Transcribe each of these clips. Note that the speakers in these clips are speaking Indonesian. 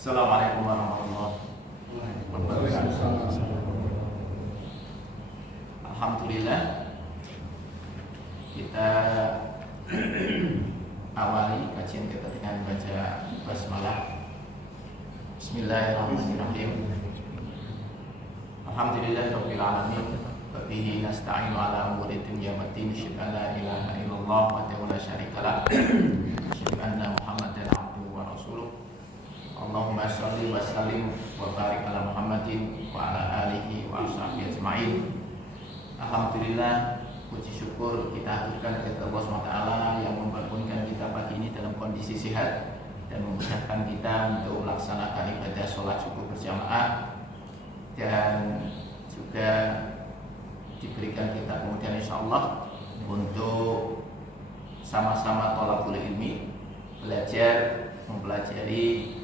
Assalamualaikum warahmatullahi wabarakatuh. Alhamdulillah, kita awali kajian kita dengan baca basmalah. Bismillahirrahmanirrahim. Alhamdulillahirabbil alamin. Wa bihi nasta'inu ala umuri dunya waddin. Asyhadu an la ilaha illallah wahdahu la syarikalah. Asyhadu anna Muhammadan abduhu wa rasuluh. Allahumma sholli wa sallim wa barik ala Muhammadin wa ala alihi wa ashabihi ajma'in. Alhamdulillah, puji syukur kita aturkan kepada Allah SWT yang membangunkan kita pagi ini dalam kondisi sehat dan memudahkan kita untuk melaksanakan ibadah sholat subuh berjamaah, dan juga diberikan kita kemudian insyaallah untuk sama-sama thalabul ilmi, mempelajari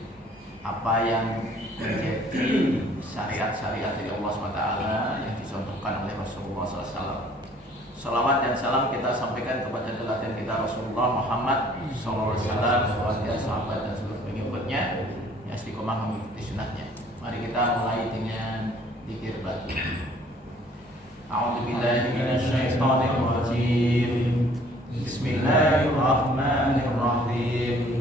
apa yang menjadi syariat-syariat dari Allah SWT yang dicontohkan oleh Rasulullah SAW. Salawat dan salam kita sampaikan kepada teladan kita Rasulullah Muhammad SAW, keluarga, sahabat dan seluruh pengikutnya yang istiqomah mengikuti sunnahnya. Mari kita mulai dengan zikir batin. A'udzubillahi minasyaitonir rajim. Bismillahirrahmanirrahim.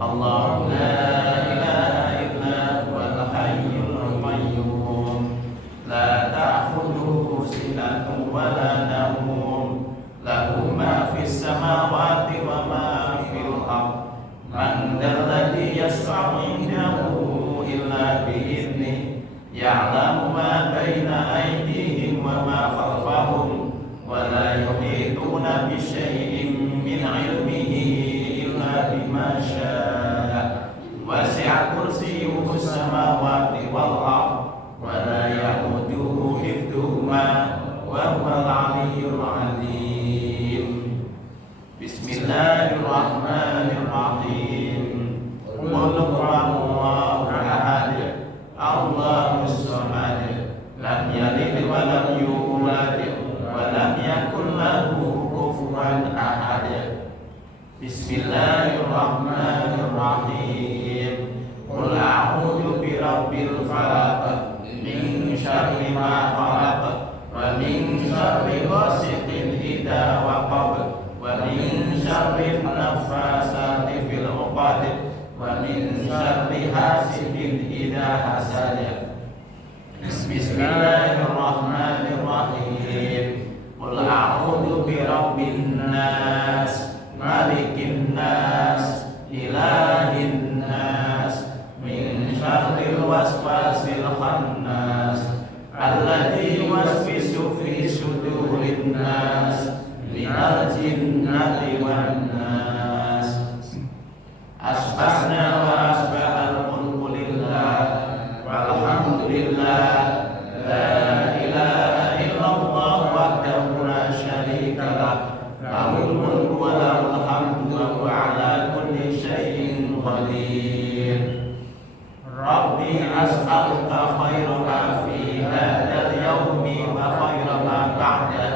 Allahu la ilaha illa huwal hayyul qayyum. La ta'khudhuhu sinatun wa la nawm. Lahu ma fis samawati wa ma fil ardh. Man dzalladzi yashfa'u 'indahu illa bi'idhnihi. Ya'lamu ma baina aydihim wa ma khalfahum. Wa la yuhituna bi syai'in min 'ilmihi illa bima syaa. Wasi'a kursiyyuhu samawati wal ardh wa la ya'uduhu hifdhuhuma wa huwal 'aliyyul 'azim. Bismillahirrahmanirrahim. Qul huwallahu ahad, Allahus samad, lam yalid wa lam yulad wa lam yakul lahu kufuwan ahad. Bismillahirrahmanirrahim. Qul a'udzu birabbil falaq, min syarri ma khalaq, wa min syarri ghasiqin idza waqab, wa min syarri naffasati fil 'uqad, wa min syarri hasidin idza hasad. Bismillahirrahmanirrahim. Qul a'udzu birabbin nas, malikin nas, ilahin nas, min syarril waswasil khannas, alladzi yuwaswisu fi sudurin nas, minal jinnati wan nas. Asbahna wa asbahal mulku lillah, walhamdulillah, la ilaha illallah wahdahu la syarika lah, lahul mulku wa lahul hamdu wa huwa ala kulli syai'in qadir. Rabbi as'aluka khaira ma fi hadzal yaumi wa khaira ma ba'da,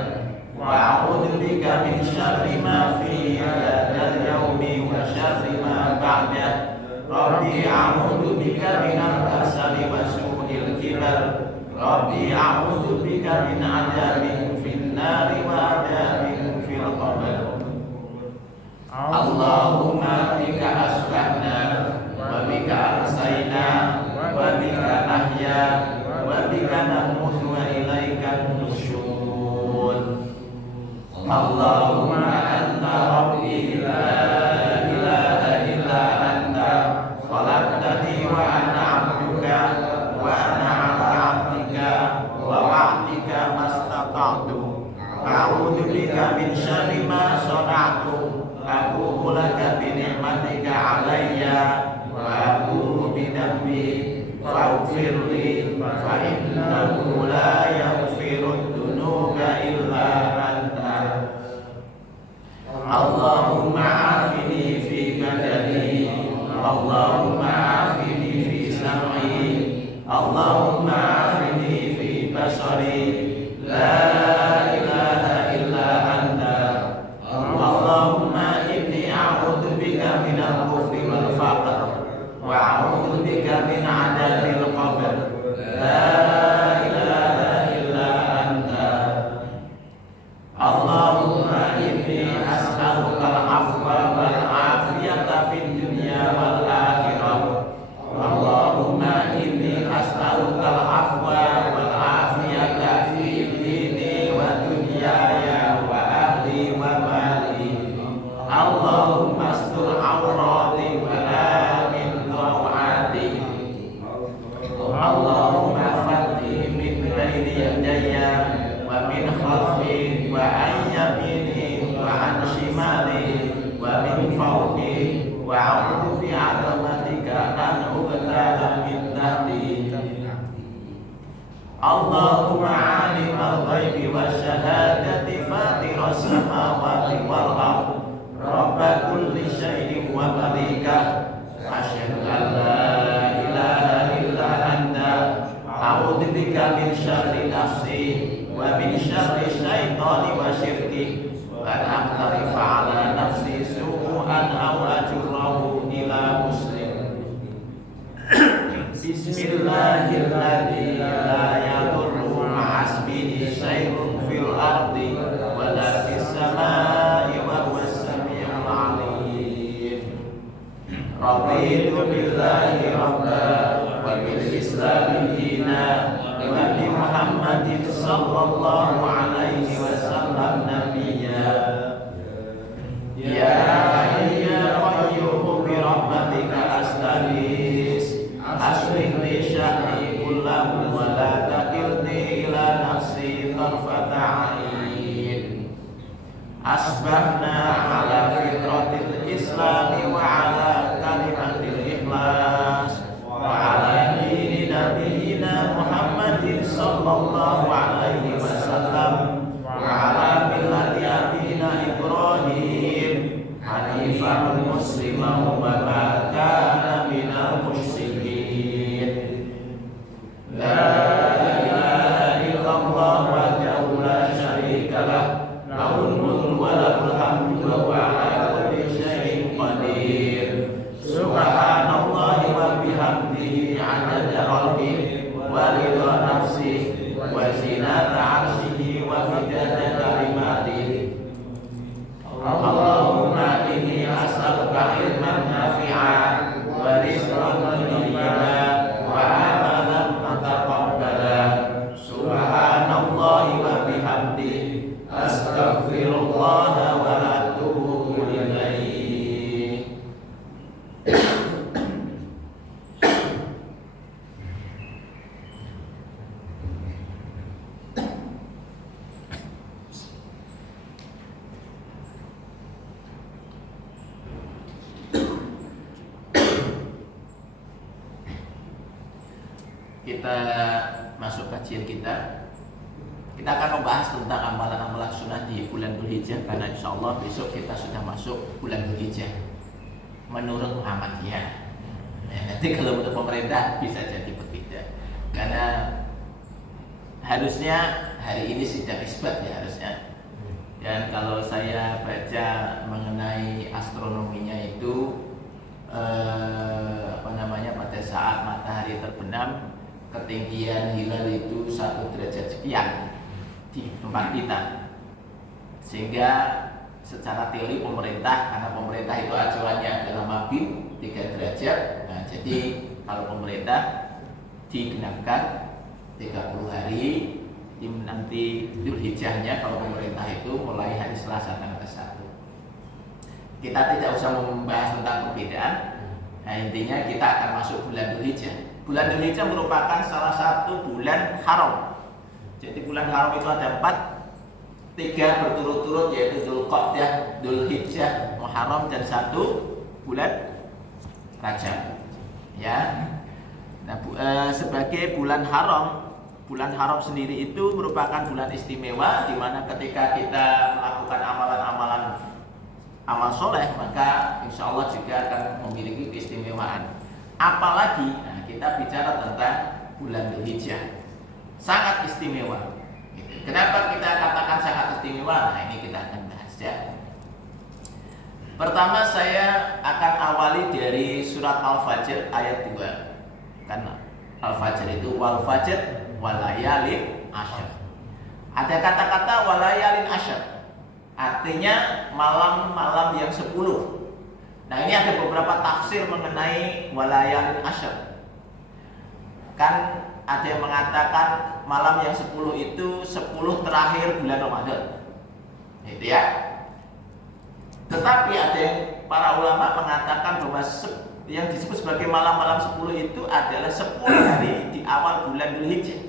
wa a'udzu bika min syarri ma fi hadzal yaumi wa syarri ma ba'da. Rabbi a'udzu bika minal kasali wa su'il kibar. Rabbi a'udzu bika min 'adzabin fin nari wa 'adzabin fil qabr. Allahumma bika asbahna wa bika amsayna wa bika nahya wa bika namutu wa ilaika nusyur. Allahumma anta rabbi la ilaha illa anta, khalaqtani wa ana 'abduka wa ana 'ala 'abdika wa wa'dika mastata'tu. A'udzu bika min syarri ma shana'tu. Aku laka bi ni'matika 'alayya wa aku bi dhanbi faghfirli fa innahu la yaghfiru dzunuba illa anta. Allahumma 'afini fi badani, Allahumma 'afini fi sam'i, Allahumma 'afini fi basari. La ilaha illa anta. Allahumma inni a'udzu bika minal kufri wal faqr wa a'udzu a'udzu bi'azamatika an ubtala min tahti. Allahumma 'alimal ghaibi wasyahadati fatiras samawati wal ardh rabba kulli syai'in wa malikah asyhadu an la ilaha illa anta a'udzu bika min syarri nafsi wa min syarri syaitani wa syirki wa an aqtarifa 'ala nafsi su'an aw ajurrahu ila muslim. Bismillahirrahmanirrahim. La yadurru ma'asmihi syai'un fil ardi wa la fis samai wa huwas samiul 'alim. Raditu billahi rabba wa bil islami dina wa bi Muhammadin sallallahu alaihi wasallam nabiyya. Ya hayya qayyum bi rahmatika astaghis aslih li sya'ni kullahu wa la takilni ila nafsi tarfata 'ain. Asbahna ala fitratil islami wa ala kalimatil ikhlas wa ala dini nabiyyina Muhammadin sallallahu alaihi wasallam wa ala millati abina Ibrahim hanifan musliman wa ma kana minal musyrikin. La ilaha illallah wahdahu la syarika lah lahul mulku wa lahul hamdu wa huwa ala kulli syai'in qadir. Subhanallahi wa bihamdihi 'adada khalqihi wa ridha nafsihi wa zinata 'arsyihi wa midada kalimatihi. Allahumma inni as'aluka ilman nafi'an wa rizqan thayyiban wa amalan mutaqabbalan. Subhanallahi wa bihamdihi astaghfirullah wa atubu ilaih. Kita masuk kajian kita. Kita akan membahas tentang amalan-amalan sunnah di bulan Dzulhijjah, karena insya Allah besok kita sudah masuk bulan Dzulhijjah menurut Muhammadiyah. Nanti kalau menurut pemerintah bisa jadi berbeda, karena harusnya hari ini sidang isbat ya harusnya. Dan kalau saya baca mengenai astronominya itu pada saat matahari terbenam, ketinggian hilal itu 1 derajat sekian di tempat kita, sehingga secara teori pemerintah, karena pemerintah itu acuannya adalah mabit 3 derajat, nah, jadi kalau pemerintah digenapkan 30 hari nanti Dzulhijjahnya kalau pemerintah itu mulai hari Selasa tanggal 1. Kita tidak usah membahas tentang perbedaan. Nah, intinya kita akan masuk bulan Dzulhijjah. Bulan Dzulhijjah merupakan salah satu bulan haram. Jadi bulan haram itu ada 4, 3 berturut-turut, yaitu Dzulqa'dah, Dzulhijjah, Muharram, dan 1 bulan Rajab. Ya. Nah, sebagai bulan haram sendiri itu merupakan bulan istimewa, di mana ketika kita melakukan amalan-amalan amal soleh, maka insya Allah juga akan memiliki keistimewaan. Apalagi kita bicara tentang bulan Dzulhijjah, sangat istimewa. Kenapa kita katakan sangat istimewa? Nah, ini kita akan bahas ya. Pertama saya akan awali dari surat Al-Fajr ayat 2. Karena Al-Fajr itu wal fajr walayalin asyr. Ada kata-kata walayalin asyr, artinya malam-malam yang 10. Nah, ini ada beberapa tafsir mengenai walayalin asyr. Kan ada yang mengatakan malam yang 10 itu 10 terakhir bulan Ramadan, itu ya. Tetapi ada yang para ulama mengatakan bahwa yang disebut sebagai malam-malam 10 itu adalah 10 hari di awal bulan Dzulhijjah.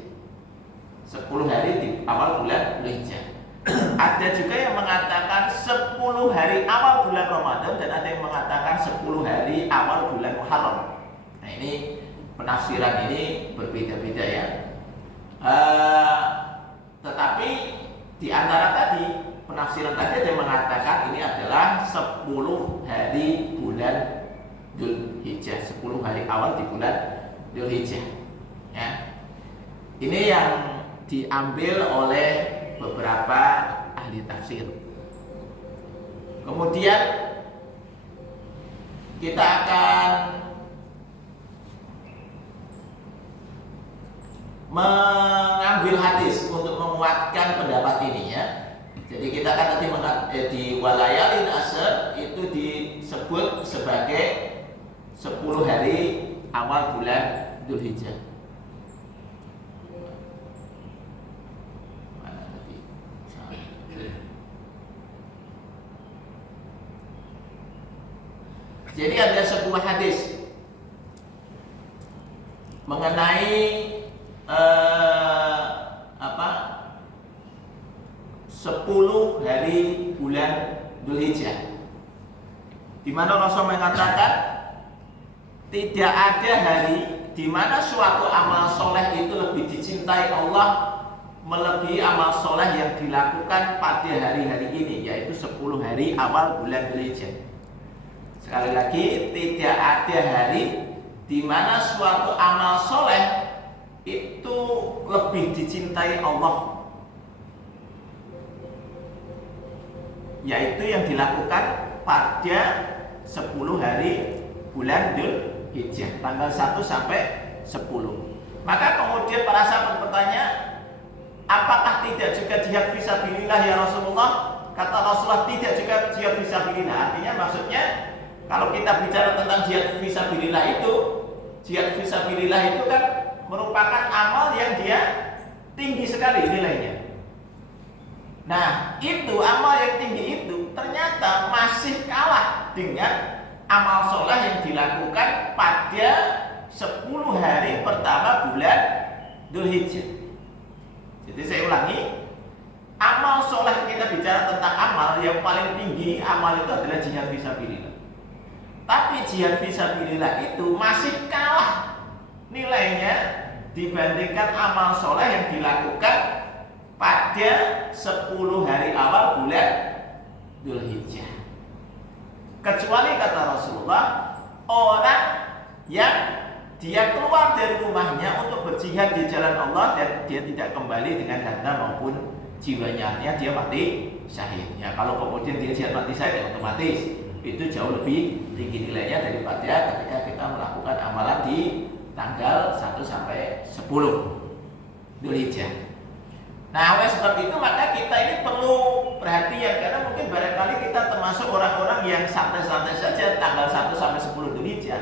10 hari di awal bulan Dzulhijjah. Ada juga yang mengatakan 10 hari awal bulan Ramadan, dan ada yang mengatakan 10 hari awal Muharram. Nah ini penafsiran ini berbeda-beda ya. Tetapi di antara tadi penafsiran tadi ada yang mengatakan ini adalah 10 hari bulan Dzulhijjah, 10 hari awal di bulan Dzulhijjah. Ya. Ini yang diambil oleh beberapa ahli tafsir. Kemudian kita akan mengambil hadis untuk menguatkan pendapat ini ya. Jadi kita akan nanti di walayalin asr itu disebut sebagai 10 hari awal bulan Dzulhijjah. Jadi ada sebuah hadis mengenai 10 hari bulan Dzulhijjah, di mana Rasul mengatakan tidak ada hari di mana suatu amal soleh itu lebih dicintai Allah melebihi amal soleh yang dilakukan pada hari-hari ini, yaitu 10 hari awal bulan Dzulhijjah. Sekali lagi, tidak ada hari di mana suatu amal soleh itu lebih dicintai Allah, yaitu yang dilakukan pada 10 hari bulan Dzulhijjah, tanggal 1 sampai 10. Maka kemudian para sahabat bertanya, apakah tidak juga jihad fisabilillah ya Rasulullah? Kata Rasulullah, tidak juga jihad fisabilillah. Artinya maksudnya kalau kita bicara tentang jihad fisabilillah itu kan merupakan amal yang dia tinggi sekali nilainya. Nah, itu amal yang tinggi itu ternyata masih kalah dengan amal soleh yang dilakukan pada 10 hari pertama bulan Dzulhijjah. Jadi saya ulangi, amal soleh, kita bicara tentang amal yang paling tinggi, amal itu adalah jihad fisabilillah. Tapi jihad fisabilillah itu masih kalah nilainya dibandingkan amal soleh yang dilakukan pada 10 hari awal bulan Dzulhijjah. Kecuali kata Rasulullah, orang yang dia keluar dari rumahnya untuk berjihad di jalan Allah dan dia tidak kembali dengan harta maupun jiwanya, artinya dia mati syahid. Ya, kalau kemudian dia jihad mati syahid, otomatis itu jauh lebih tinggi nilainya daripada ketika kita melakukan amalan di tanggal 1 sampai 10 Dzulhijjah. Nah, oleh sebab itu maka kita ini perlu perhatian, karena mungkin barangkali kita termasuk orang-orang yang santai-santai saja tanggal 1 sampai 10 Dzulhijjah,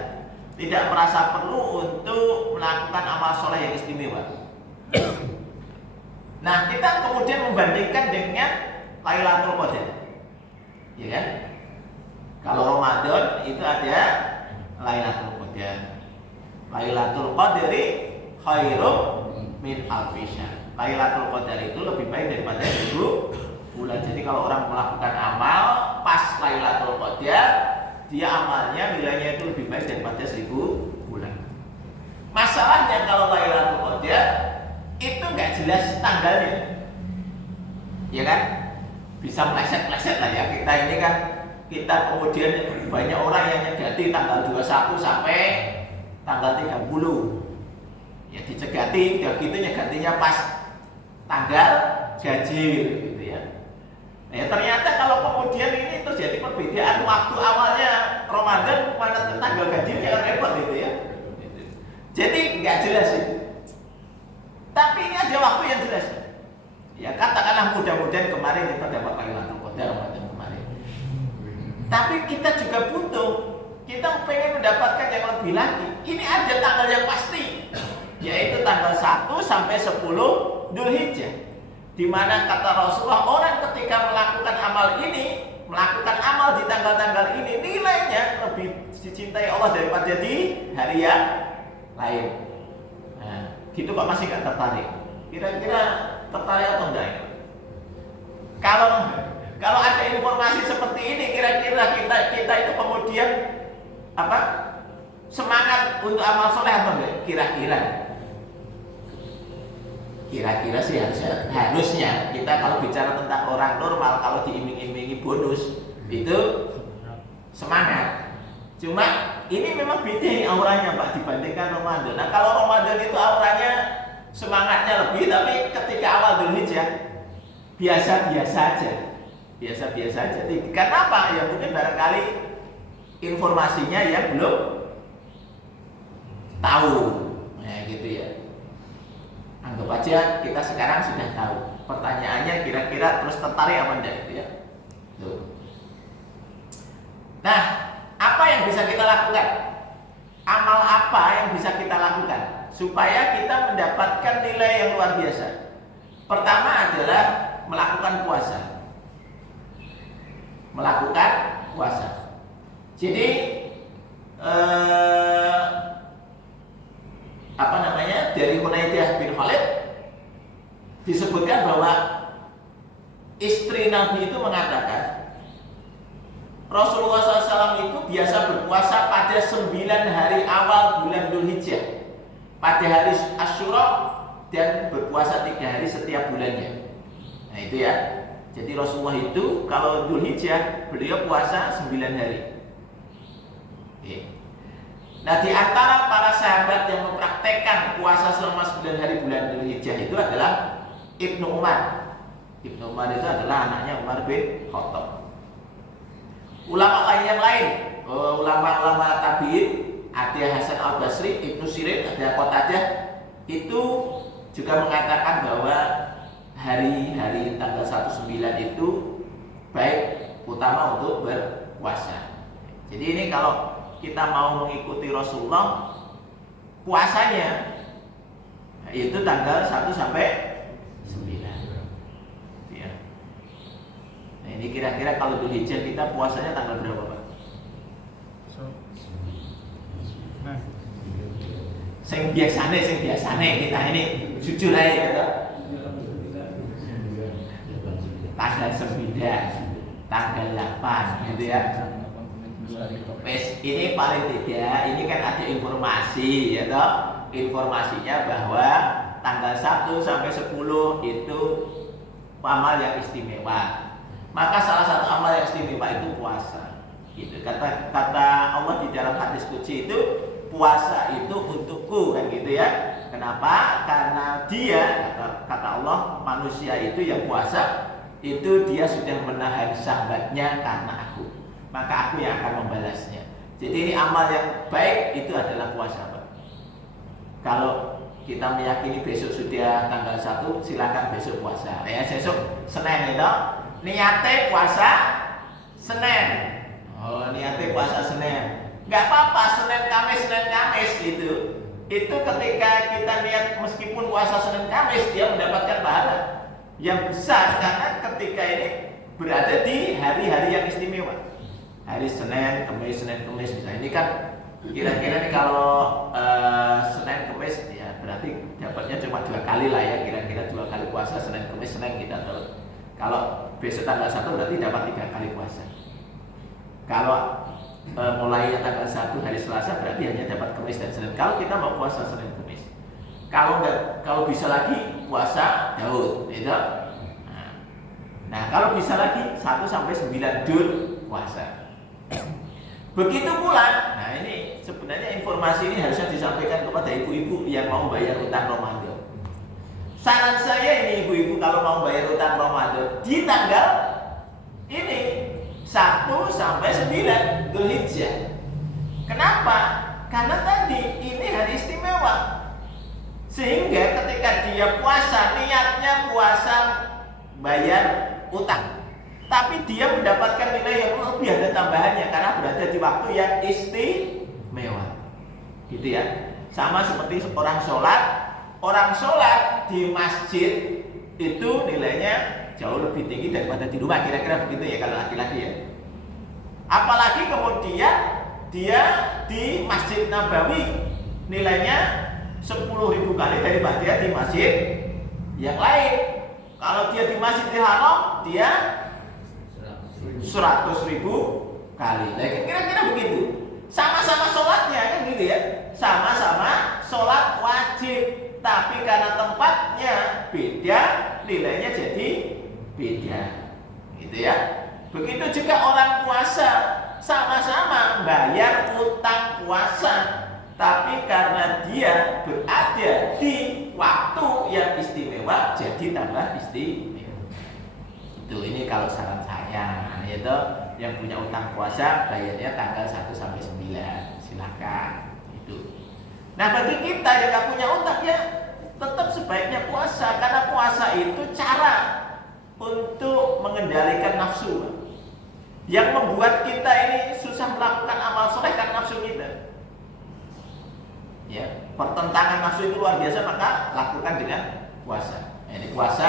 tidak merasa perlu untuk melakukan amal soleh yang istimewa. Nah, kita kemudian membandingkan dengan Lailatul Qadar, ya kan? Kalau Ramadan itu ada Lailatul Qadar. Lailatul Qadri khairum min alfi syahr. Lailatul Qadar itu lebih baik daripada 1000 bulan. Jadi kalau orang melakukan amal pas Lailatul Qadar, dia amalnya nilainya itu lebih baik daripada 1000 bulan. Masalahnya kalau Lailatul Qadar itu nggak jelas tanggalnya, ya kan? Bisa meleset-meleset lah ya. Kita kemudian banyak orang yang nyegati tanggal 21 sampai tanggal 30. Ya dicegati, udah gitu nyegatinya pas tanggal ganjil gitu ya. Nah, ternyata kalau kemudian ini terjadi perbedaan waktu awalnya Ramadan pada tanggal ganjilnya kan repot gitu ya. Jadi nggak jelas itu. Tapi ini ada waktu yang jelas. Ya katakanlah mudah-mudahan kemarin kita dapat Lailatul Qadar Ramadan kemarin. Tapi kita juga butuh, kita pengen mendapatkan yang lebih lagi. Ini ada tanggal yang pasti, yaitu tanggal 1 sampai 10 Dzulhijjah, di mana kata Rasulullah, orang ketika melakukan amal ini, melakukan amal di tanggal-tanggal ini, nilainya lebih dicintai Allah daripada di hari yang lain. Nah, gitu kok masih nggak tertarik? Kira-kira tertarik atau enggak? Kalau ada informasi seperti ini, kira-kira kita itu kemudian semangat untuk amal soleh apa enggak? Kira-kira sih harusnya kita kalau bicara tentang orang normal, kalau diiming-imingi bonus itu semangat. Cuma ini memang beda nih auranya Pak dibandingkan Ramadan. Nah kalau Ramadan itu auranya semangatnya lebih, tapi ketika awal Dzulhijjah biasa-biasa aja. Kenapa? Ya mungkin barangkali informasinya ya belum tahu. Nah gitu ya. Anggap aja kita sekarang sudah tahu. Pertanyaannya kira-kira terus tertarik apa enggak gitu ya. Tuh. Nah, apa yang bisa kita lakukan? Amal apa yang bisa kita lakukan supaya kita mendapatkan nilai yang luar biasa? Pertama adalah melakukan puasa. Jadi dari Hunaydah bin Khalid disebutkan bahwa istri Nabi itu mengatakan Rasulullah SAW itu biasa berpuasa pada 9 hari awal bulan Dzulhijjah, pada hari Asyura, dan berpuasa 3 hari setiap bulannya. Nah itu ya. Jadi Rasulullah itu kalau Dzulhijjah beliau puasa 9 hari. Oke. Nah di antara para sahabat yang mempraktekkan puasa selama 9 hari bulan Dzulhijjah itu adalah Ibnu Umar. Ibnu Umar itu adalah anaknya Umar bin Khattab. Ulama lain yang lain, ulama-ulama tabi'in, ada Hasan al-Basri, Ibnu Sirin, ada Qatadah, itu juga mengatakan bahwa hari-hari tanggal 19 itu baik utama untuk berpuasa. Jadi ini kalau kita mau mengikuti Rasulullah, puasanya itu tanggal 1 sampai 9. Ya. Nah ini kira-kira kalau Dzulhijjah kita puasanya tanggal berapa Pak? Sing biasane kita ini jujur aja gitu. Tanggal 9, tanggal 8 gitu ya. Ini paling tidak, ini kan ada informasi ya toh. Informasinya bahwa tanggal 1 sampai 10 itu amal yang istimewa. Maka salah satu amal yang istimewa itu puasa. Gitu. Kata Allah di dalam hadis qudsi itu, puasa itu untukku kan gitu ya. Kenapa? Karena dia kata Allah, manusia itu yang puasa itu dia sudah menahan syahwatnya karena aku. Maka aku yang akan membalasnya. Jadi ini amal yang baik itu adalah puasa Pak. Kalau kita meyakini besok sudah tanggal 1, silakan besok puasa. Ya besok Senin itu niatnya puasa Senin. Oh niatnya puasa Senin. Nggak apa-apa Senin Kamis itu ketika kita niat meskipun puasa Senin Kamis dia mendapatkan pahala yang besar karena ketika ini berada di hari-hari yang istimewa. Hari Senin, Kamis misalnya ini kan kira-kira nih kalau Senin, Kamis ya berarti dapatnya cuma 2 kali lah ya, kira-kira 2 kali puasa Senin, Kamis, Senin kita tahu. Kalau besok tanggal 1 berarti dapat 3 kali puasa. Kalau mulai tanggal 1 hari Selasa berarti hanya dapat Kamis dan Senin. Kalau kita mau puasa Senin, Kamis. Kalau bisa lagi puasa Daud, gitu. Nah, kalau bisa lagi 1 sampai 9 Dzul puasa. Begitu pula, nah ini sebenarnya informasi ini harusnya disampaikan kepada ibu-ibu yang mau bayar utang Ramadan. Saran saya ini ibu-ibu kalau mau bayar utang Ramadan di tanggal ini 1 sampai 9 Dzulhijjah. Kenapa? Karena tadi ini hari istimewa. Sehingga ketika dia puasa, niatnya puasa bayar utang. Tapi dia mendapatkan nilai yang lebih, ada tambahannya karena berada di waktu yang istimewa. Gitu ya. Sama seperti orang sholat di masjid itu nilainya jauh lebih tinggi daripada di rumah. Kira-kira begitu ya kalau laki-laki ya. Apalagi kemudian dia di Masjid Nabawi nilainya 10.000 kali daripada dia di masjid yang lain. Kalau dia di Masjidil Haram dia 100.000 kali. Nah, kira-kira begitu. Sama-sama sholatnya kan gitu ya. sama-sama sholat wajib, tapi karena tempatnya beda, nilainya jadi beda, gitu ya. Begitu juga orang puasa, sama-sama bayar utang puasa, tapi karena dia berada di waktu yang istimewa, jadi tambah istimewa. Itu ini kalau saran saya, yaitu yang punya utang puasa bayarnya tanggal 1 sampai 9, silakan. Itu. Nah bagi kita yang nggak punya utang ya tetap sebaiknya puasa, karena puasa itu cara untuk mengendalikan nafsu. Yang membuat kita ini susah melakukan amal soleh karena nafsu kita. Ya, pertentangan nafsu itu luar biasa, maka lakukan dengan puasa. Ini puasa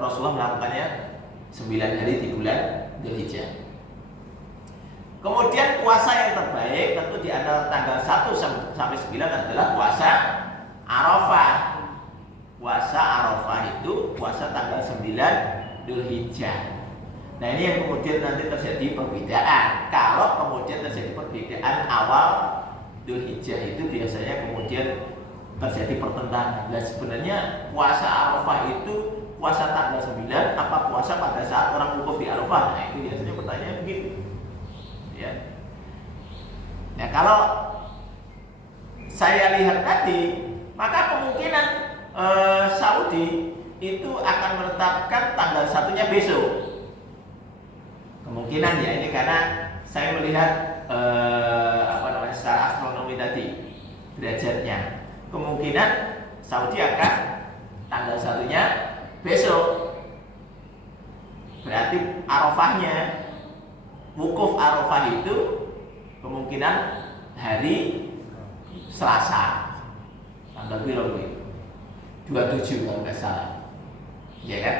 Rasulullah melakukannya 9 hari di bulan Dzulhijjah. Kemudian puasa yang terbaik tentu di antara tanggal 1 sampai 9 adalah puasa Arafah. Puasa Arafah itu puasa tanggal 9 Dzulhijjah. Nah ini yang kemudian nanti terjadi perbedaan. Kalau kemudian terjadi perbedaan awal Dzulhijjah itu biasanya kemudian terjadi pertentangan. Dan sebenarnya puasa Arafah itu puasa tanggal 9 apa puasa pada saat orang wukuf di Arafah? Nah itu biasanya pertanyaan begitu. Ya. Nah kalau saya lihat tadi, maka kemungkinan Saudi itu akan menetapkan tanggal 1-nya besok. Kemungkinan ya ini karena saya melihat secara astronomi tadi derajatnya. Kemungkinan Saudi akan tanggal 1-nya besok. Berarti Arafahnya, wukuf Arafah itu kemungkinan hari Selasa. Tanggal berapa? 27 kalau nggak salah. Ya kan?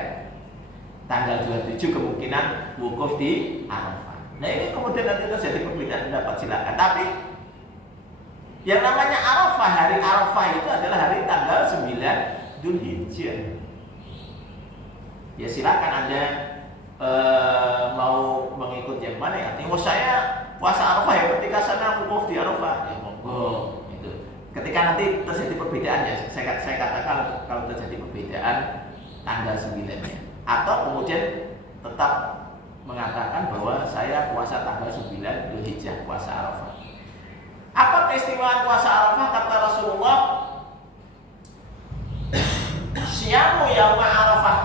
Tanggal 27 kemungkinan wukuf di Arafah. Nah ini kemudian nanti terjadi perbedaan pendapat, silakan. Tapi yang namanya Arafah, hari Arafah itu adalah hari tanggal 9 Dzulhijjah. Ya silakan Anda mau mengikut yang mana ya? Artinya saya puasa Arafah ya ketika sana wukuf di Arafah. Ya monggo itu. Ketika nanti terjadi perbedaan ya, saya katakan kalau terjadi perbedaan tanggal 9-nya. Atau kemudian tetap mengatakan bahwa saya puasa tanggal 9 Dzulhijjah, puasa Arafah. Apa keistimewaan puasa Arafah? Kata Rasulullah, Syiamu yauma Arafah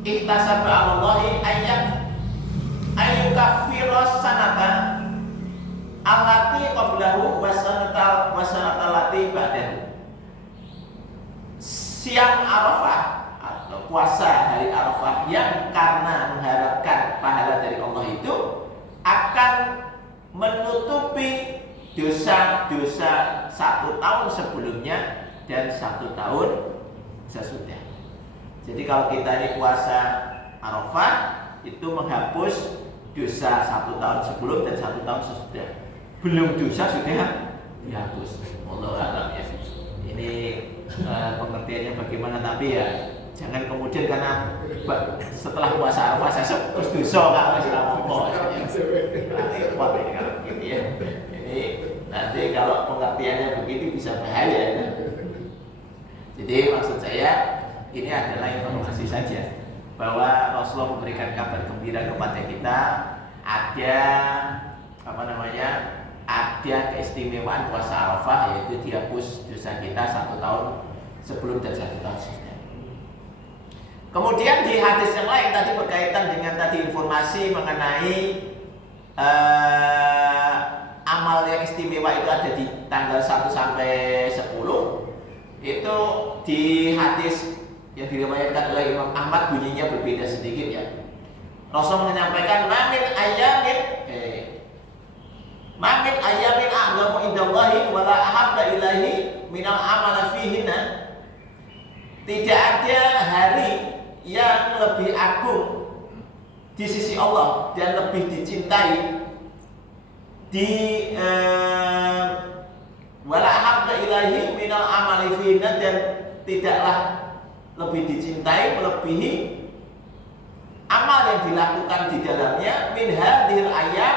ihtasaba 'alallahi ayyukaffira sanata allati qablahu wa sanata allati ba'dahu. Siam Arafah atau puasa hari Arafah yang karena mengharapkan pahala dari Allah itu akan menutupi dosa-dosa 1 tahun sebelumnya dan 1 tahun sesudah. Jadi kalau kita ini puasa Arafah itu menghapus dosa 1 tahun sebelum dan 1 tahun sesudah. Belum dosa sudah dihapus. Wallahu a'lam ya. Ini pengertiannya bagaimana, tapi ya jangan kemudian karena setelah puasa Arafah saya terus dosa nggak masih apa-apa. Repot ini kalau begitu ya. Ini nanti kalau pengertiannya begitu bisa bahaya ya. Jadi maksud saya ini adalah informasi saja bahwa Rasulullah memberikan kabar gembira kepada kita, ada ada keistimewaan puasa Arafah, yaitu dihapus dosa kita 1 tahun sebelum dan 1 tahun sesudah. Kemudian di hadis yang lain tadi berkaitan dengan tadi informasi mengenai amal yang istimewa itu ada di tanggal 1 sampai 10. Itu di hadis yang diriwayatkan oleh Imam Ahmad bunyinya berbeda sedikit ya. Rasul menyampaikan mamin ayamin a'zamu indallahi wa la ahabba ilahi minal amal fihinna. Tidak ada hari yang lebih agung di sisi Allah dan lebih dicintai wala ahabba ilahi minal amal fihinna, dan tidaklah lebih dicintai melebihi amal yang dilakukan di dalamnya min hadhil ayam,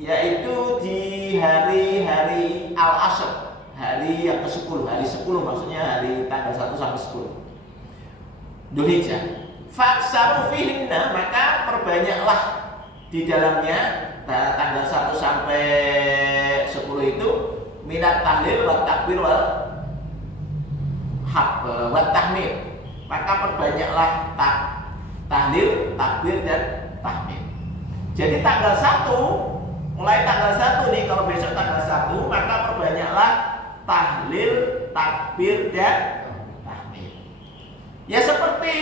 yaitu di hari-hari Al-Ashr, hari yang ke-10, hari 10 maksudnya hari tanggal 1 sampai 10 Dzulhijjah. Faksaru fihinna, maka perbanyaklah di dalamnya tanggal 1 sampai 10 itu minat tahlil wa takbir wa tahmid. Maka perbanyaklah tahlil, takbir dan tahmid. Jadi tanggal 1, mulai tanggal 1 nih, kalau besok tanggal 1, maka perbanyaklah tahlil, takbir dan tahmid. Ya seperti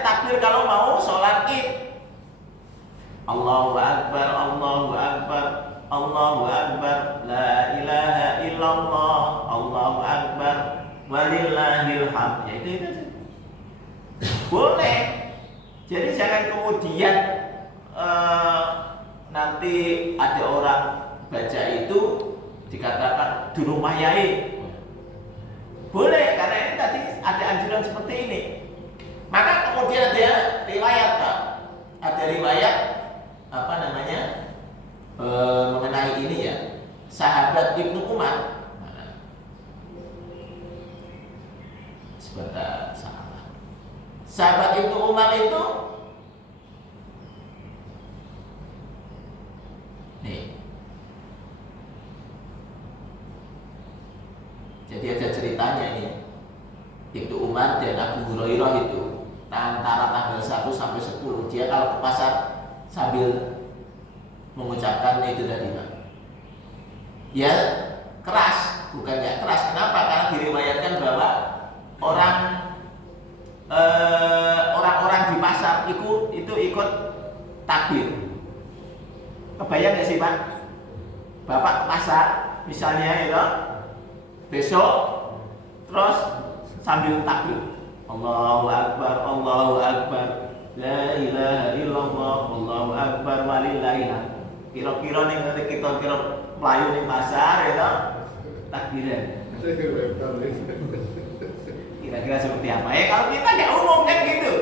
takbir kalau mau sholat Id. Allahu Akbar, Allahu Akbar, Allahu Akbar, la ilaha illallah, Allahu Akbar, walillahil hamd. Ya itu. Boleh. Jadi jangan kemudian nanti ada orang baca itu dikatakan di rumah yai. Boleh, karena ini tadi ada anjuran seperti ini. Maka kemudian ada riwayat, Pak. Ada riwayat mengenai ini ya. Sahabat Ibnu Umar. Sebentar, salah. Sahabat Ibnu Umar itu nih. Jadi ada ceritanya ini. Ibnu Umar dan Abu Hurairah itu antara tanggal 1 sampai 10 dia kalau ke pasar sambil mengucapkan itu tadi, Pak. Ya keras, bukan ya keras. Kenapa? Karena diriwayatkan bahwa orang-orang di pasar itu ikut takbir. Kebayang nggak sih, Pak? Bapak ke pasar misalnya itu besok terus sambil takbir. Allahu Akbar, Allahu Akbar, la ilaha illallah, Allahu Akbar, walillahil hamd. Kira-kira nih nanti kita melayu ning pasar ya takbiran. Kira-kira seperti apa? Kalau kita nggak umum kan gitu.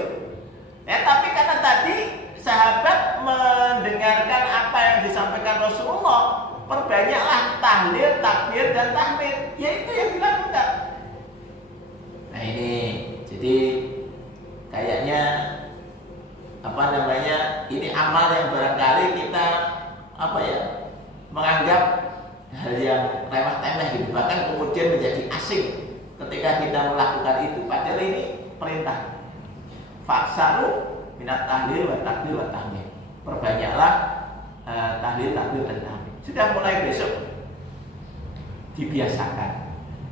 Tapi karena tadi sahabat mendengarkan apa yang disampaikan Rasulullah, perbanyaklah tahlil, takbir dan tahmid. Ya itu yang dilakukan. Nah ini, jadi kayaknya ini amal yang barangkali kita menganggap hal yang remeh-temeh gitu, bahkan kemudian menjadi asing ketika kita melakukan itu. Padahal ini perintah. Faksaru minat tahlil wa takbir wa tahmid. Perbanyaklah tahlil, takbir dan tahmid. Sudah mulai besok dibiasakan.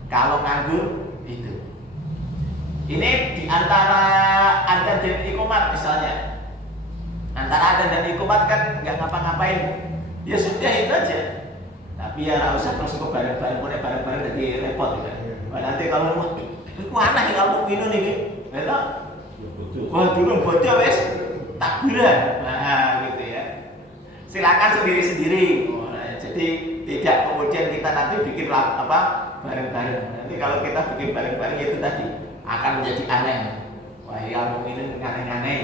Kalau nganggur itu. Ini di antara adzan dan iqamat misalnya. Antara adzan dan iqamat kan nggak ngapa-ngapain. Ya sudah itu aja. Tapi ya nggak usah terus bareng-bareng jadi repot ya. Nanti kalau mau, itu aneh kalau minum ini, betul? Wah dulu bocah wes takbiran, nah gitu ya. Silakan sendiri-sendiri. Jadi tidak kemudian kita nanti bikin bareng-bareng. Nanti kalau kita bikin bareng-bareng itu tadi akan menjadi aneh. Wah ilmu ini aneh-aneh.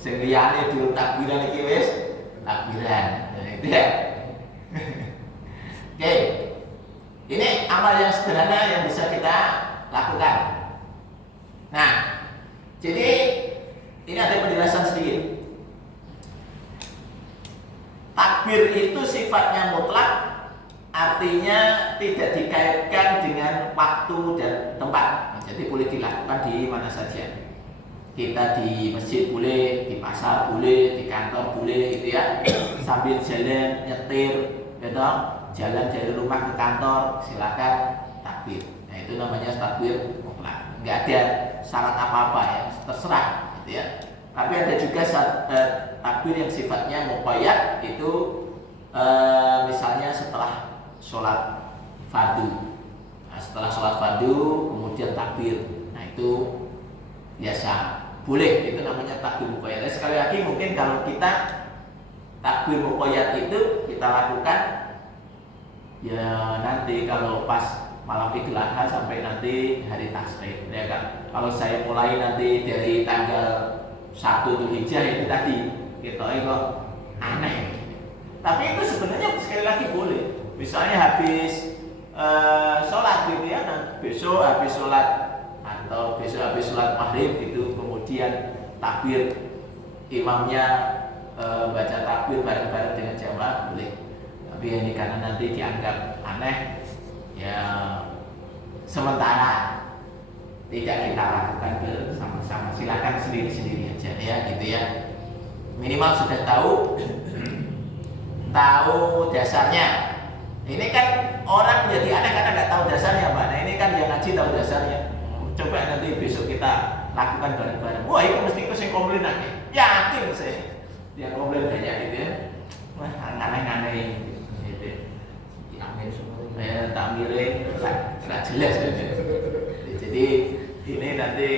Sing liyane dulu takbiran iki wis takbiran. Nah itu ya. Oke. Ini amal yang sederhana yang bisa kita lakukan. Nah, jadi ini ada penjelasan sedikit. Takbir itu sifatnya mutlak, artinya tidak dikaitkan dengan waktu dan tempat. Jadi boleh dilakukan di mana saja. Kita di masjid boleh, di pasar boleh, di kantor boleh, gitu ya. Sambil jalan nyetir, gitu, jalan dari rumah ke kantor, silakan takbir. Nah itu namanya takbir mutlak. Nggak ada syarat apa-apa ya, terserah, gitu ya. Tapi ada juga takbir yang sifatnya muqayyad, itu misalnya setelah sholat fardu. Nah, setelah sholat fardu kemudian takbir. Nah itu biasa, boleh. Itu namanya takbir muqayyad. Sekali lagi mungkin kalau kita takbir muqayyad itu kita lakukan ya nanti kalau pas malam Idul Adha sampai nanti hari Tasyrik, ya kan. Kalau saya mulai nanti dari tanggal 1 Dzulhijjah itu tadi, kita kok aneh. Tapi itu sebenarnya sekali lagi boleh. Misalnya habis sholat gitu ya, nah besok habis sholat atau besok habis sholat maghrib gitu, kemudian takbir imamnya baca takbir bareng-bareng dengan jamaah boleh. Tapi ini karena nanti dianggap aneh, ya sementara tidak kita lakukan bersama-sama. Silakan sendiri-sendiri aja ya, gitu ya. Minimal sudah tahu dasarnya. Ini kan orang menjadi aneh karena nggak tahu dasarnya, Pak. Nah ini kan yang ngaji tahu dasarnya. Coba nanti besok kita lakukan bareng-bareng. Wah itu mesti saya komplain lagi. Yakin saya. Dia komplain banyak gitu ya. Wah aneh-aneh gitu. Diambil semua. Tak miring, nggak jelas. Jadi ini nanti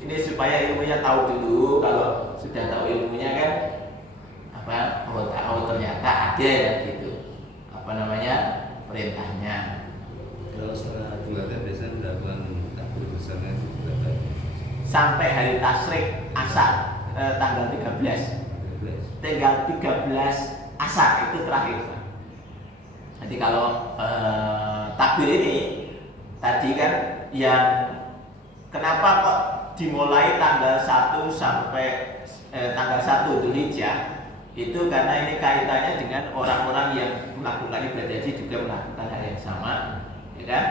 ini supaya ilmunya tahu dulu. Kalau sudah tahu ilmunya kan tahu ternyata ada gitu perintahnya. Kalau setelah keluarga biasanya melakukan takbir bersama sampai hari tasyrik asar tanggal 13 asar itu terakhir. Nanti kalau takbir ini tadi kan yang kenapa kok dimulai tanggal 1 sampai tanggal 1 Dzulhijjah itu karena ini kaitannya dengan orang-orang yang melakukan ibadah haji juga melakukan hal yang sama, ya kan?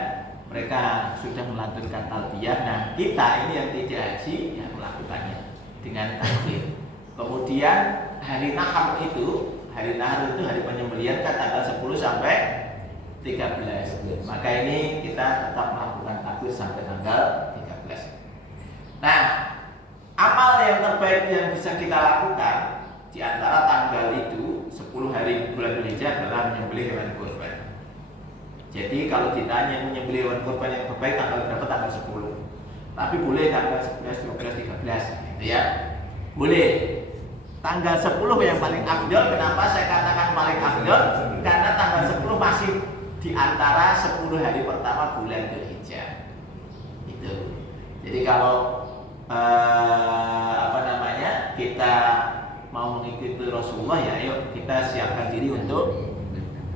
Mereka sudah melantunkan talbiyah. Nah, kita ini yang tidak haji yang melakukannya dengan takbir. Kemudian hari nahar itu hari penyembelihan kan tanggal 10 sampai 13. Maka ini kita tetap melakukan takbir sampai tanggal 13. Nah, amal yang terbaik yang bisa kita lakukan di antara tanggal itu 10 hari bulan Dzulhijjah adalah menyembelih hewan kurban. Jadi kalau ditanya menyembelih hewan kurban yang terbaik tanggal berapa? Tanggal 10. Tapi boleh tanggal 11, 12, 13 gitu ya. Boleh. Tanggal 10 yang paling afdol. Kenapa saya katakan paling afdol? Karena tanggal 10 masih di antara 10 hari pertama bulan Dzulhijjah. Itu. Jadi kalau kita mau mengikuti Rasulullah ya, ayo kita siapkan diri untuk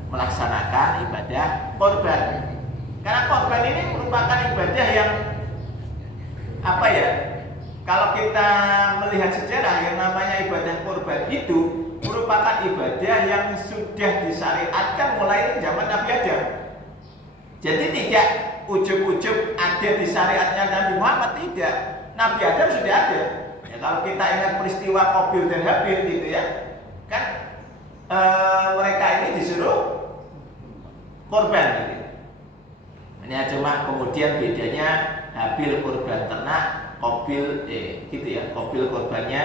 melaksanakan ibadah korban. Karena korban ini merupakan ibadah yang kalau kita melihat sejarah yang namanya ibadah korban itu merupakan ibadah yang sudah disyariatkan mulai zaman Nabi Adam. Jadi tidak ujug-ujug ada di syariatnya Nabi Muhammad, tidak. Nabi Adam sudah ada. Ya, kalau kita ingat peristiwa Qabil dan Habil gitu ya, kan mereka ini disuruh korban gitu. Ini cuma kemudian bedanya Habil korban ternak, Qabil Qabil korbannya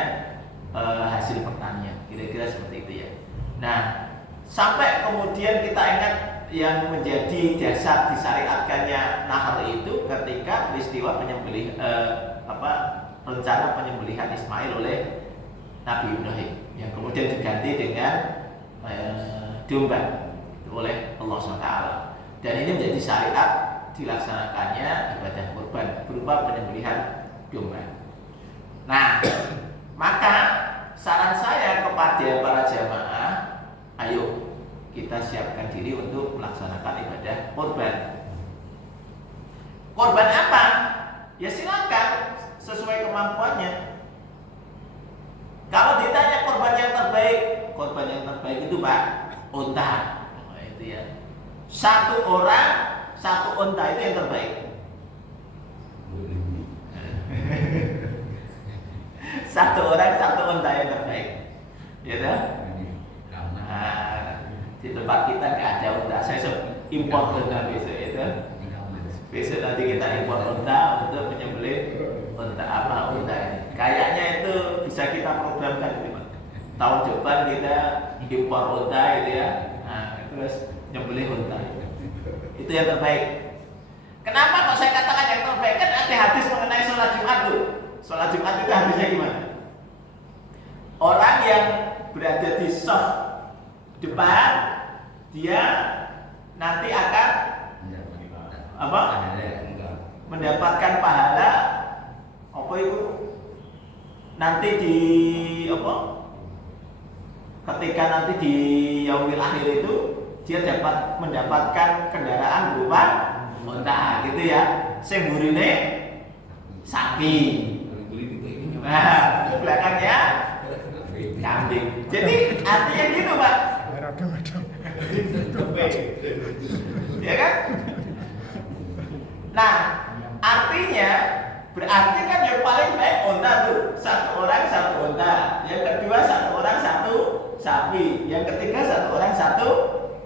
hasil pertanian. Kira-kira seperti itu ya. Nah, sampai kemudian kita ingat yang menjadi dasar disyariatkannya nahar itu ketika peristiwa rencana penyembelihan Ismail oleh Nabi Ibrahim yang kemudian diganti dengan domba oleh Allah SWT. Dan ini menjadi syariat dilaksanakannya ibadah kurban berupa penyembelihan domba. Nah, maka saran saya kepada para jamaah, ayo kita siapkan diri untuk melaksanakan ibadah kurban. Kurban apa? Ya silakan sesuai kemampuannya. Kalau ditanya kurban yang terbaik itu Pak, unta. Oh, itu ya. Satu orang, satu unta itu yang terbaik. Satu orang, satu unta yang terbaik. Ya dah? Nah, di tempat kita nggak ada unta. Saya impor unta besok itu. Besok nanti kita impor unta untuk menyembelih unta ini. Kayaknya itu bisa kita programkan gitu. Tahun depan kita impor unta itu ya. Nah, terus nyembelih unta. Itu yang terbaik. Kenapa kok saya katakan yang terbaik? Kan ada hadis mengenai sholat Jumat tuh. Sholat Jumat itu hadisnya gimana? Orang yang berada di shaf depan, dia nanti akan mendapatkan pahala nanti ketika nanti di yaumil akhir itu dia dapat mendapatkan kendaraan berupa unta gitu ya. Sing burine sapi. Nah, belakangnya kambing. Jadi artinya gitu, Pak. Ya kan? Nah, artinya berarti kan yang paling baik unta tuh, satu orang satu unta, yang kedua satu orang satu sapi, yang ketiga satu orang satu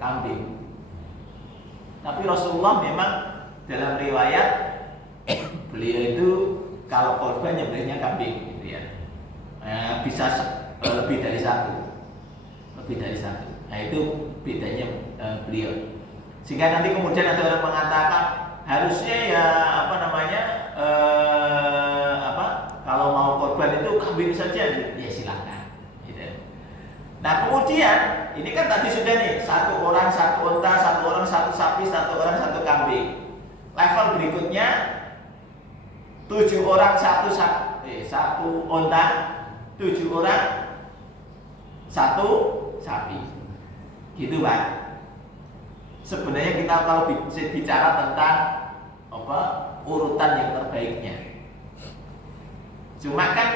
kambing. Tapi Rasulullah memang dalam riwayat beliau itu kalau korban nyembelihnya kambing gitu ya. Bisa lebih dari satu. Nah itu bedanya beliau. Sehingga nanti kemudian ada orang mengatakan harusnya ya kalau mau korban itu kambing saja, ya silakan. Gitu. Nah kemudian ini kan tadi sudah nih satu orang satu unta, satu orang satu sapi, satu orang satu kambing. Level berikutnya 7 orang satu unta, 7 orang satu sapi. Gitu Pak. Sebenarnya kita kalau bicara tentang urutan yang terbaiknya. Cuma kan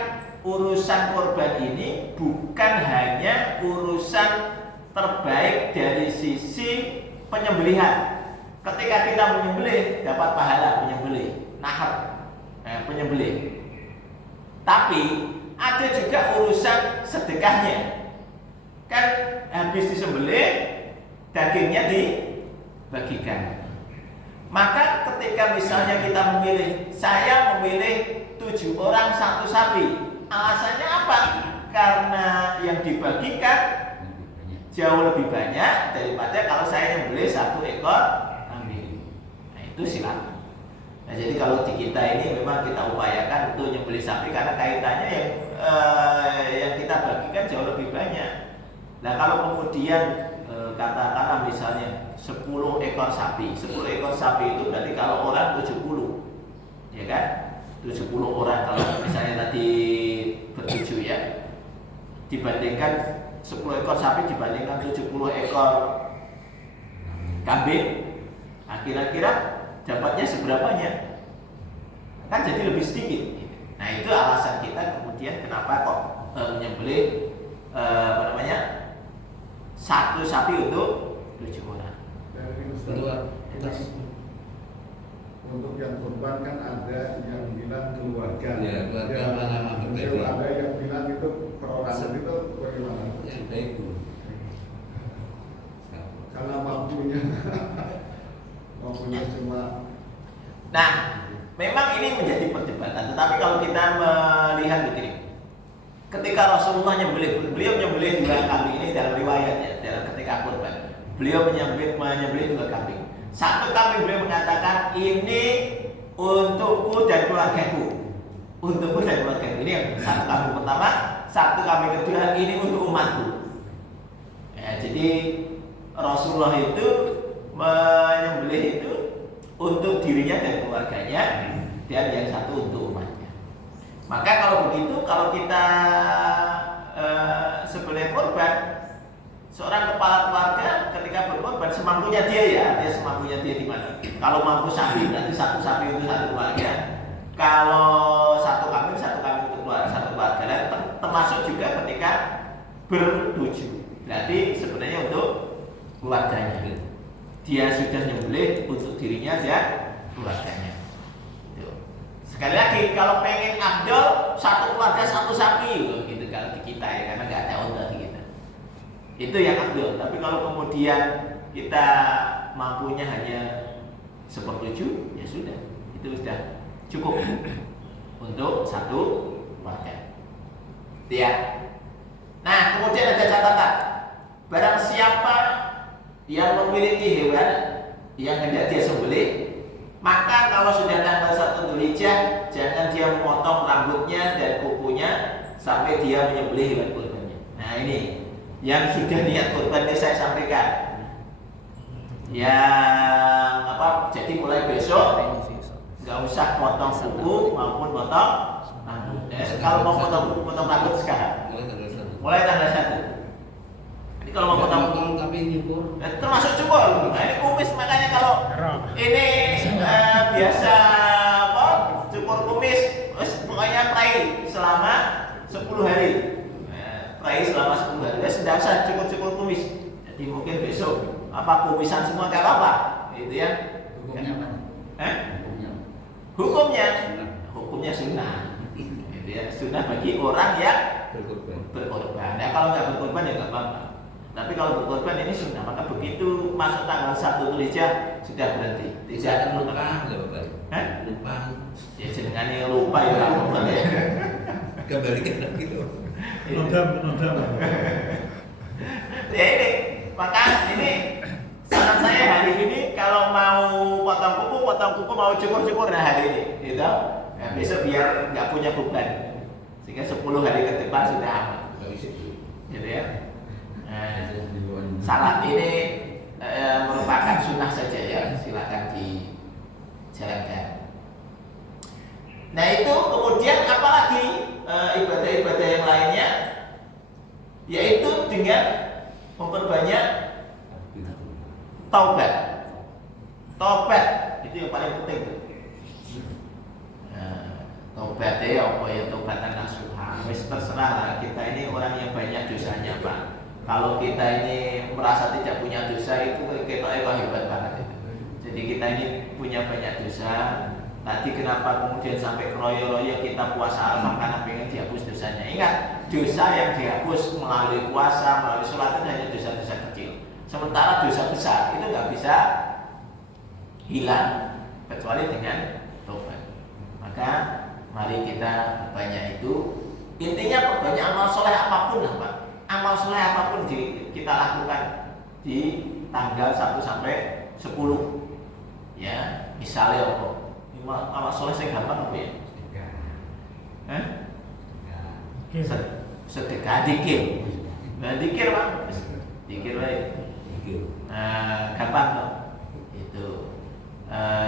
urusan korban ini bukan hanya urusan terbaik dari sisi penyembelihan. Ketika kita menyembelih dapat pahala penyembelih, penyembelih. Tapi ada juga urusan sedekahnya. Kan habis disembelih dagingnya dibagikan. Maka ketika misalnya kita saya memilih 7 orang satu sapi, alasannya apa? Karena yang dibagikan jauh lebih banyak daripada kalau saya nyembelih 1 ekor kambing. Nah itu silakan. Nah jadi kalau di kita ini memang kita upayakan untuk nyembelih sapi karena kaitannya yang kita bagikan jauh lebih banyak. Nah kalau kemudian katakanlah misalnya 10 ekor sapi itu berarti kalau orang 70, ya kan? 70 orang kalau misalnya tadi bertujuh ya, dibandingkan 10 ekor sapi dibandingkan 70 ekor kambing, nah kira-kira dapatnya seberapanya? Kan jadi lebih sedikit. Nah itu alasan kita kemudian kenapa kok menyembelih satu sapi untuk 7 orang. Untuk yang korban kan ada yang bilang keluarga. Ya, keluarga ada yang bilang itu perorangan itu bagaimana? Yang baik itu. Karena mampunya cuma. Nah, memang ini menjadi perdebatan. Tetapi kalau kita melihat begini, ketika Rasulullah beliau menyembelih 2 kambing ini dalam riwayatnya, dalam ketika korban, beliau menyembelih 2 kambing. 1 kambing beliau mengatakan ini untukku dan keluargaku. Ini yang 1 kambing pertama, 1 kambing kedua ini untuk umatku. Ya, jadi Rasulullah itu menyembelih itu untuk dirinya dan keluarganya, dan yang 1 untuk umatnya. Maka kalau begitu, kalau kita sebagai korban, seorang kepala keluarga ketika berkorban semampunya dia ya, semampunya dia di mana. Kalau mampu sapi berarti 1 sapi untuk 1 keluarga. Kalau 1 kambing untuk satu keluarga. Dan termasuk juga ketika bertujuh, berarti sebenarnya untuk keluarganya. Dia sudah nyembelih untuk dirinya dan keluarganya. Sekali lagi, kalau pengen afdol 1 keluarga 1 sapi, gitu kalau di kita ya, karena nggak ada unta di kita. Itu yang afdol. Tapi kalau kemudian kita mampunya hanya 1/7, ya sudah, itu sudah cukup untuk 1 keluarga. Ya. Nah, kemudian ada catatan. Barang siapa yang memiliki hewan yang hendak dia sembelih, maka kalau sudah tanggal 1 Dzulhijjah, jangan dia memotong rambutnya dan kukunya sampai dia menyembelih hewan kurbannya. Nah ini yang sudah niat kurban ini saya sampaikan. Yang jadi mulai besok nggak usah potong kuku maupun potong rambut. Kalau mau potong kuku, potong rambut sekarang. Mulai tanggal 1. kalau mau potong tapi nyukur. termasuk cukur. Nah ini kumis, makanya kalau ini biasa apa cukur kumis, pokoknya prai selama 10 hari. Prai selama 10 hari. Sudah usah cukur kumis. Jadi mungkin besok kumisan semua gak apa-apa, gitu ya. Hukumnya apa? Hukumnya sunnah. Gitu ya. Sunnah bagi orang yang berkorban. Ya kalau nggak berkorban ya nggak apa-apa. Tapi kalau berkorban ini sunnah, maka begitu masuk tanggal 1 Dzulhijjah sudah berhenti. Tidak lupa. Ya jenengan lupa ya apa ya. Kembalikan lagi loh. Nodam. Ya ini, maka ini saran saya hari ini kalau mau potong kuku, mau cukur nah hari ini, gitu. Ya, besok biar nggak punya beban, sehingga 10 hari ke depan sudah aman, gitu ya. Salat ini merupakan sunnah saja ya, silakan dijalankan. Nah itu kemudian apalagi ibadah-ibadah yang lainnya, yaitu dengan memperbanyak taubat. Taubat itu yang paling penting tuh. Taubat apa ya, taubatan nasuha. Wis terserah lah, kita ini orang yang banyak dosanya Pak. Kalau kita ini merasa tidak punya dosa itu kita hebat banget itu. Jadi kita ini punya banyak dosa. Tadi kenapa kemudian sampai keroyo-royo kita puasa Arafah karena pengen dihapus dosanya. Ingat, dosa yang dihapus melalui puasa, melalui sholat itu hanya dosa-dosa kecil. Sementara dosa besar itu nggak bisa hilang kecuali dengan tobat. Maka mari kita perbanyak itu. Intinya perbanyak amal soleh apapun lah Pak. Amal soleh apapun kita lakukan di tanggal 1 sampai 10. Ya, misalnya apa? Amal soleh saya gampang apa ya? Sedekah, dikir. Nah, dikir Pak. Dikir baik. Gampang tuh. Itu.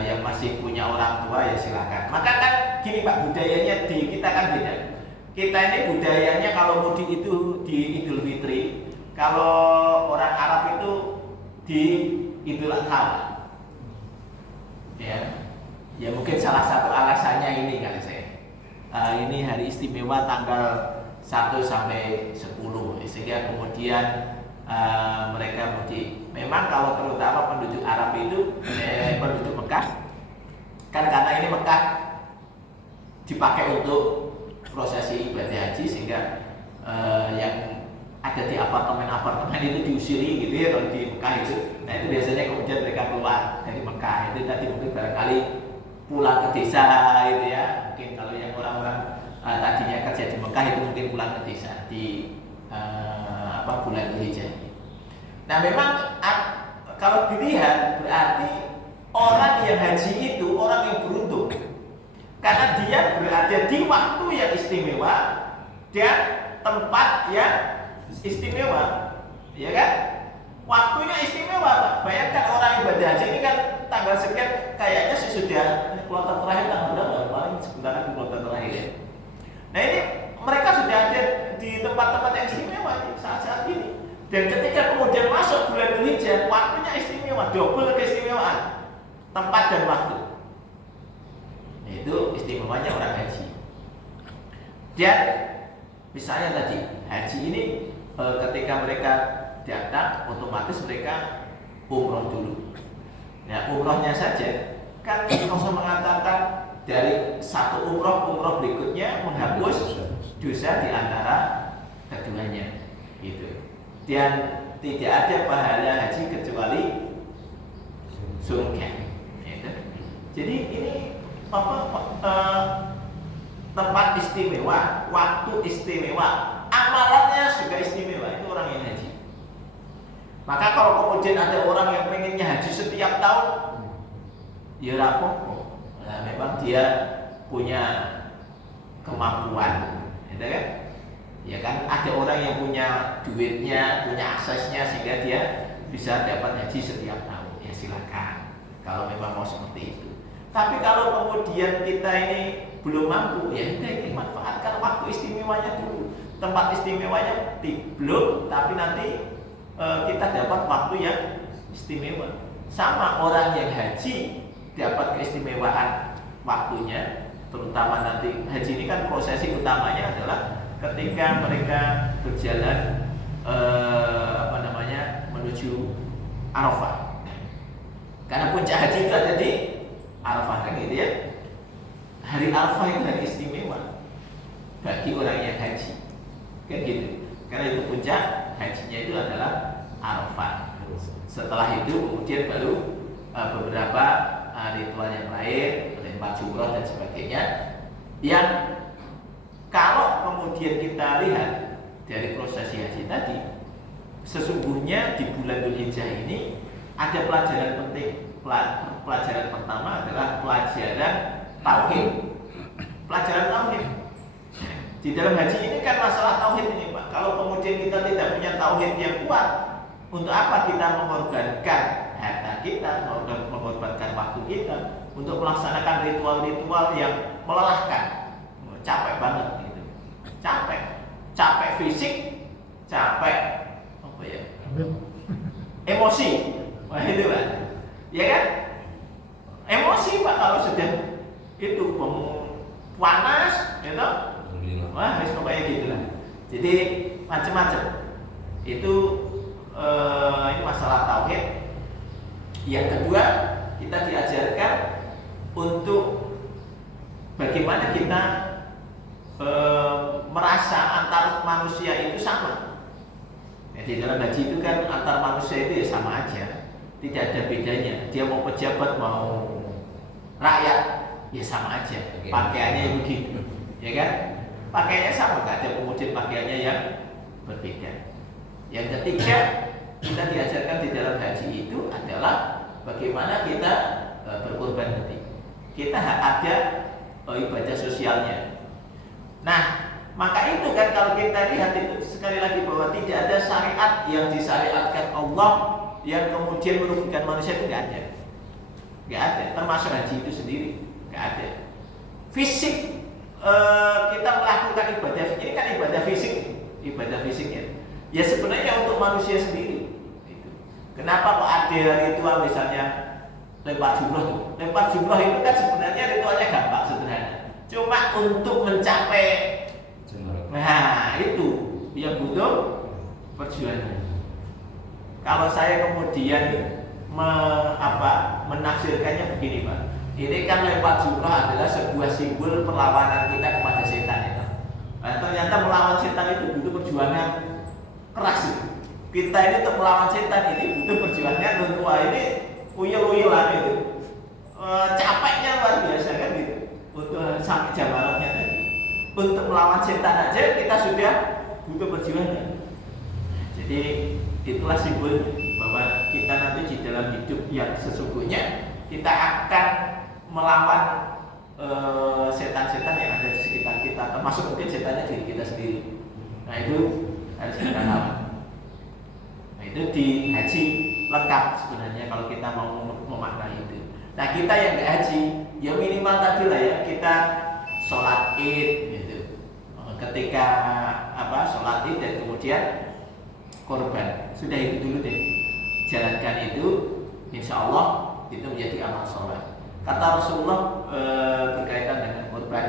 Yang masih punya orang tua ya silakan. Maka kan gini Pak, budayanya di kita kan beda. Kita ini budayanya kalau mudik itu di Idul Fitri, kalau orang Arab itu di Idul Adha. Ya mungkin salah satu alasannya ini kali saya. Ini hari istimewa tanggal 1 sampai 10, sehingga kemudian mereka mudik. Memang kalau terutama penduduk Arab itu penduduk Mekah, kan karena ini Mekah dipakai untuk prosesi ibadah haji, sehingga yang ada di apartemen itu diusiri gitu ya kalau di Mekah itu. Nah itu biasanya kemudian mereka keluar dari Mekah. Itu tadi mungkin barangkali pulang ke desa itu ya. Mungkin kalau yang orang-orang tadinya kerja di Mekah itu mungkin pulang ke desa di bulan Dzulhijjah. Nah memang kalau dilihat berarti orang yang haji itu orang yang beruntung, karena dia berada di waktu yang istimewa dan tempat yang istimewa, ya kan? Waktunya istimewa Pak. Bayangkan orang ibadah haji ini kan tanggal sekian, kayaknya sih sudah kloter terakhir tanggal berapa? Paling sebentar lagi kloter terakhir ya. Nah ini mereka sudah ada di tempat-tempat yang istimewa saat-saat ini. Dan ketika kemudian masuk bulan Dzulhijjah, waktunya istimewa, double keistimewaan tempat dan waktu. Itu istimewanya orang haji. Dan misalnya tadi haji ini ketika mereka datang, otomatis mereka umroh dulu. Nah umrohnya saja kan Rasul mengatakan dari satu umroh berikutnya menghapus dosa di antara keduanya, gitu. Dan tidak ada pahala haji kecuali surga. Gitu. Jadi ini tempat istimewa, waktu istimewa, amalannya juga istimewa. Itu orang yang haji. Maka kalau kemudian ada orang yang pengennya haji setiap tahun, ya rapopo. Nah, memang dia punya kemampuan, gitu kan? Ya kan, ada orang yang punya duitnya, punya aksesnya sehingga dia bisa dapat haji setiap tahun. Ya silakan. Kalau memang mau seperti itu. Tapi kalau kemudian kita ini belum mampu, ya ini manfaatkan waktu istimewanya dulu. Tempat istimewanya belum, tapi nanti kita dapat waktu yang istimewa. Sama orang yang haji dapat keistimewaan waktunya, terutama nanti haji ini kan prosesi utamanya adalah ketika mereka berjalan menuju Arafah. Karena puncak haji itu ada di Arafah kan gitu ya. Hari Arafah itu hari istimewa bagi orang yang haji. Kan gitu. Karena itu puncak hajinya itu adalah Arafah. Setelah itu kemudian baru beberapa ritual yang lain, lempar jumroh dan sebagainya. Yang kalau kemudian kita lihat dari prosesi haji tadi, sesungguhnya di bulan Dzulhijjah ini ada pelajaran penting. Pelajaran pertama adalah pelajaran tauhid. Pelajaran tauhid. Di dalam haji ini kan masalah tauhid ini, Pak. Kalau kemudian kita tidak punya tauhid yang kuat, untuk apa kita mengorbankan harta kita, mengorbankan waktu kita untuk melaksanakan ritual-ritual yang melelahkan, capek banget gitu, capek fisik, capek apa ya, emosi, wah itu Pak, ya kan, emosi Pak kalau sudah itu panas, gitu, wah pokoknya gitulah, jadi macam-macam itu. Ini masalah tauhid. Yang kedua, kita diajarkan untuk bagaimana kita merasa antar manusia itu sama. Ya, di dalam haji itu kan antar manusia itu ya sama aja, tidak ada bedanya. Dia mau pejabat mau rakyat ya sama aja. Pakaiannya begitu, ya kan? Pakaiannya sama, nggak ada kemudian pakaiannya yang berbeda. Yang ketiga, kita diajarkan di dalam haji itu adalah bagaimana kita berkorban nanti. Kita ada ibadah sosialnya. Nah, maka itu kan kalau kita lihat itu sekali lagi bahwa tidak ada syariat yang disyariatkan Allah yang kemudian merugikan manusia itu nggak ada, termasuk haji itu sendiri nggak ada. Fisik kita melakukan ibadah ini kan ibadah fisiknya. Ya sebenarnya untuk manusia sendiri. Kenapa kok ada ritual misalnya lempar jumroh tuh? Lempar jumroh itu kan sebenarnya ritualnya gampang, sederhana. Cuma untuk mencapai, nah itu yang butuh perjuangan. Kalau saya kemudian menafsirkannya begini Pak, ini kan lempar jumroh adalah sebuah simbol perlawanan kita kepada setan itu. Nah, ternyata melawan setan itu butuh perjuangan keras. Kita ini untuk melawan setan ini butuh perjuangan untuk ini uyel-uyelan itu. Capeknya luar biasa kan gitu. Untuk sampai jamaratnya tadi. Untuk melawan setan aja kita sudah butuh perjuangan. Jadi itulah simbol bahwa kita nanti di dalam hidup yang sesungguhnya kita akan melawan setan-setan yang ada di sekitar kita, termasuk mungkin setannya diri kita sendiri. Nah itu harus kita lawan. Nah itu di haji lengkap sebenarnya kalau kita mau memaknai itu. Nah kita yang nggak haji, ya minimal tadi lah ya kita sholat id gitu. Ketika sholat id dan kemudian korban, sudah itu dulu deh. Jalankan itu, insya Allah itu menjadi amal sholat. Kata Rasulullah berkaitan dengan korban.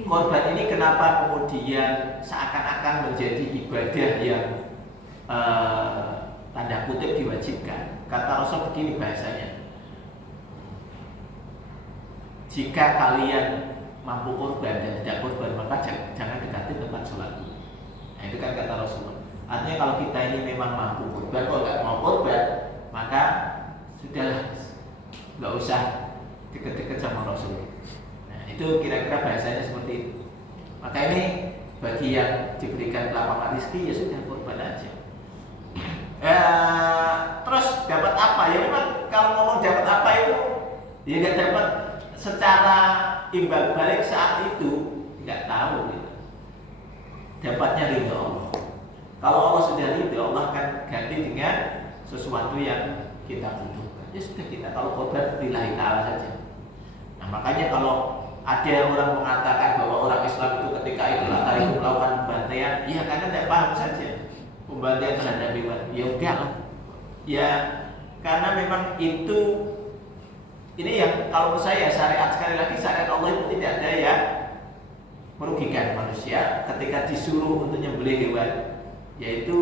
Korban ini kenapa kemudian seakan-akan menjadi ibadah yang tanda kutip diwajibkan? Kata Rasul begini bahasanya, jika kalian mampu korban dan tidak korban maka jangan dekati tempat sholat. Nah itu kan kata Rasulullah. Artinya kalau kita ini memang mampu korban, kalau nggak mau korban maka sudah nggak usah deket-deket sama Rasul. Nah itu kira-kira bahasanya seperti itu. Maka ini bagi yang diberikan lapangan rezeki ya sudah korban aja. Terus dapat apa? Ya memang kalau ngomong dapat apa itu ya nggak dapat secara imbal balik saat itu, nggak tahu gitu. Dapatnya ridho Allah. Kalau Allah sudah ridho, Allah akan ganti dengan sesuatu yang kita butuhkan. Ya sudah, kita kalau korban lillahi ta'ala saja. Nah makanya kalau ada orang mengatakan bahwa orang Islam itu ketika Idul Adha itu melakukan pembantaian, ya karena tidak paham saja. pembantian terhadap hewan. Ya enggak lah. Ya karena memang itu ini yang kalau menurut saya syariat, sekali lagi syariat Allah itu tidak ada yang merugikan manusia ketika disuruh untuk nyembelih hewan, yaitu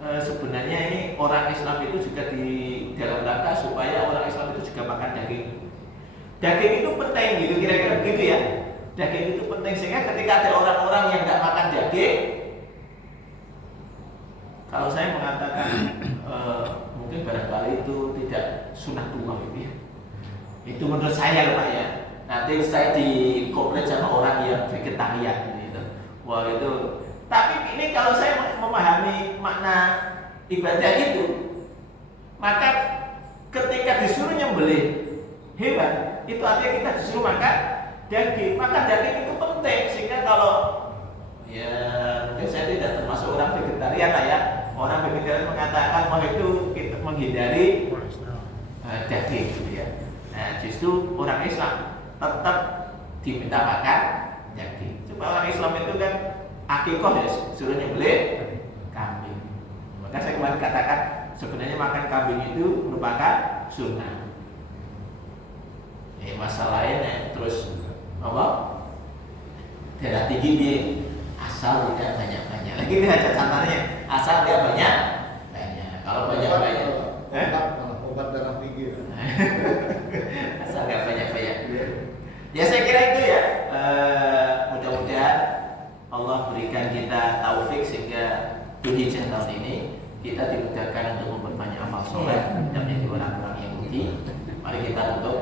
sebenarnya ini orang Islam itu juga di dalam rangka supaya orang Islam itu juga makan daging. Daging itu penting gitu, kira-kira begitu ya. Daging itu penting sehingga ketika ada orang-orang yang nggak makan daging, kalau saya mengatakan mungkin barangkali itu tidak sunah tua gitu ya. Itu menurut saya loh Pak ya. Nanti saya dikomplain sama orang yang vegetarian gitu. Wah itu. Tapi ini kalau saya memahami makna ibadah itu, maka ketika disuruh nyembelih hewan, itu artinya kita disuruh makan daging. Makan daging itu penting sehingga kalau ya mungkin saya tidak termasuk orang vegetarian lah ya. Orang vegetarian mengatakan bahwa itu kita menghindari daging gitu ya. Nah justru orang Islam tetap diminta makan daging. Supaya orang Islam itu kan akikoh ya suruh nyembelih kambing. Maka saya kemarin katakan sebenarnya makan kambing itu merupakan sunnah. Masalah lain terus apa? Darah tinggi dia asal tidak banyak-banyak. Lagi ini ada catatannya asal tidak banyak-banyak. Kalau banyak-banyak, obat darah tinggi. asal tidak banyak-banyak. Ya saya kira itu ya. Mudah-mudahan Allah berikan kita taufik sehingga Dzulhijjah tahun ini kita dimudahkan untuk memperbanyak amal soleh dan menjadi orang-orang yang muti. Mari kita tutup